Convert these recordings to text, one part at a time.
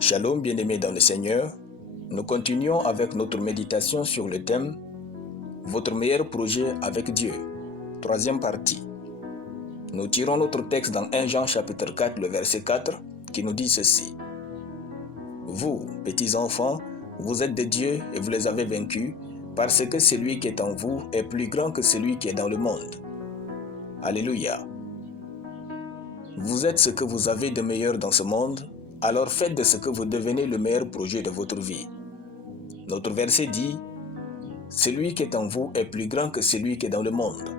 Shalom bien-aimés dans le Seigneur, nous continuons avec notre méditation sur le thème « Votre meilleur projet avec Dieu », troisième partie. Nous tirons notre texte dans 1 Jean chapitre 4, le verset 4, qui nous dit ceci. « Vous, petits enfants, vous êtes de Dieu et vous les avez vaincus, parce que celui qui est en vous est plus grand que celui qui est dans le monde. » Alléluia. Vous êtes ce que vous avez de meilleur dans ce monde, alors faites de ce que vous devenez le meilleur projet de votre vie. Notre verset dit « Celui qui est en vous est plus grand que celui qui est dans le monde. »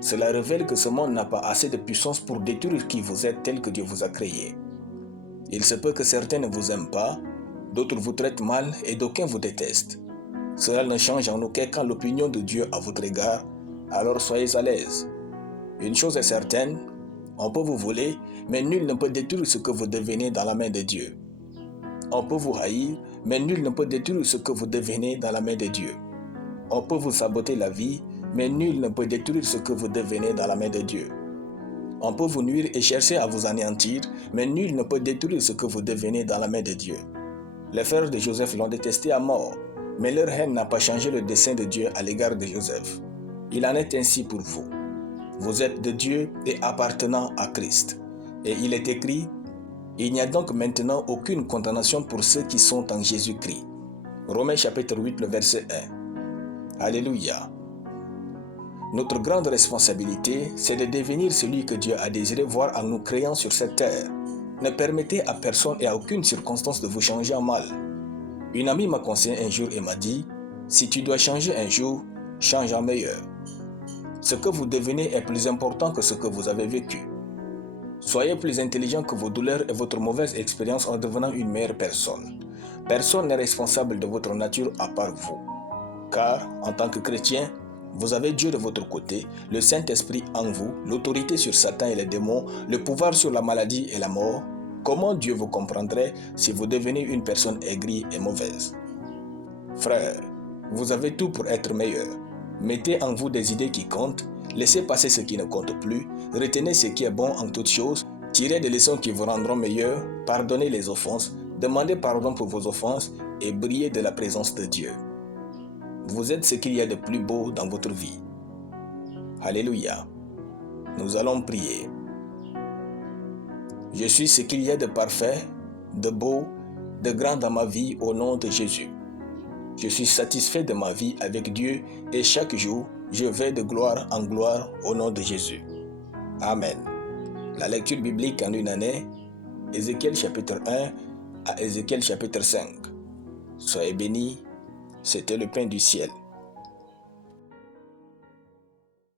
Cela révèle que ce monde n'a pas assez de puissance pour détruire qui vous êtes tel que Dieu vous a créé. Il se peut que certains ne vous aiment pas, d'autres vous traitent mal et d'aucuns vous détestent. Cela ne change en aucun cas l'opinion de Dieu à votre égard, alors soyez à l'aise. Une chose est certaine, on peut vous voler, mais nul ne peut détruire ce que vous devenez dans la main de Dieu. On peut vous haïr, mais nul ne peut détruire ce que vous devenez dans la main de Dieu. On peut vous saboter la vie, mais nul ne peut détruire ce que vous devenez dans la main de Dieu. On peut vous nuire et chercher à vous anéantir, mais nul ne peut détruire ce que vous devenez dans la main de Dieu. Les frères de Joseph l'ont détesté à mort, mais leur haine n'a pas changé le dessein de Dieu à l'égard de Joseph. Il en est ainsi pour vous. Vous êtes de Dieu et appartenant à Christ. Et il est écrit, « Il n'y a donc maintenant aucune condamnation pour ceux qui sont en Jésus-Christ. » Romains chapitre 8, le verset 1. Alléluia. Notre grande responsabilité, c'est de devenir celui que Dieu a désiré voir en nous créant sur cette terre. Ne permettez à personne et à aucune circonstance de vous changer en mal. Une amie m'a conseillé un jour et m'a dit, « Si tu dois changer un jour, change en meilleur. » Ce que vous devenez est plus important que ce que vous avez vécu. Soyez plus intelligent que vos douleurs et votre mauvaise expérience en devenant une meilleure personne. Personne n'est responsable de votre nature à part vous. Car, en tant que chrétien, vous avez Dieu de votre côté, le Saint-Esprit en vous, l'autorité sur Satan et les démons, le pouvoir sur la maladie et la mort. Comment Dieu vous comprendrait si vous devenez une personne aigrie et mauvaise? Frères, vous avez tout pour être meilleur. Mettez en vous des idées qui comptent, laissez passer ce qui ne compte plus, retenez ce qui est bon en toutes choses, tirez des leçons qui vous rendront meilleurs, pardonnez les offenses, demandez pardon pour vos offenses et brillez de la présence de Dieu. Vous êtes ce qu'il y a de plus beau dans votre vie. Alléluia. Nous allons prier. Je suis ce qu'il y a de parfait, de beau, de grand dans ma vie au nom de Jésus. Je suis satisfait de ma vie avec Dieu et chaque jour, je vais de gloire en gloire au nom de Jésus. Amen. La lecture biblique en une année, Ézéchiel chapitre 1 à Ézéchiel chapitre 5. Soyez bénis, c'était le pain du ciel.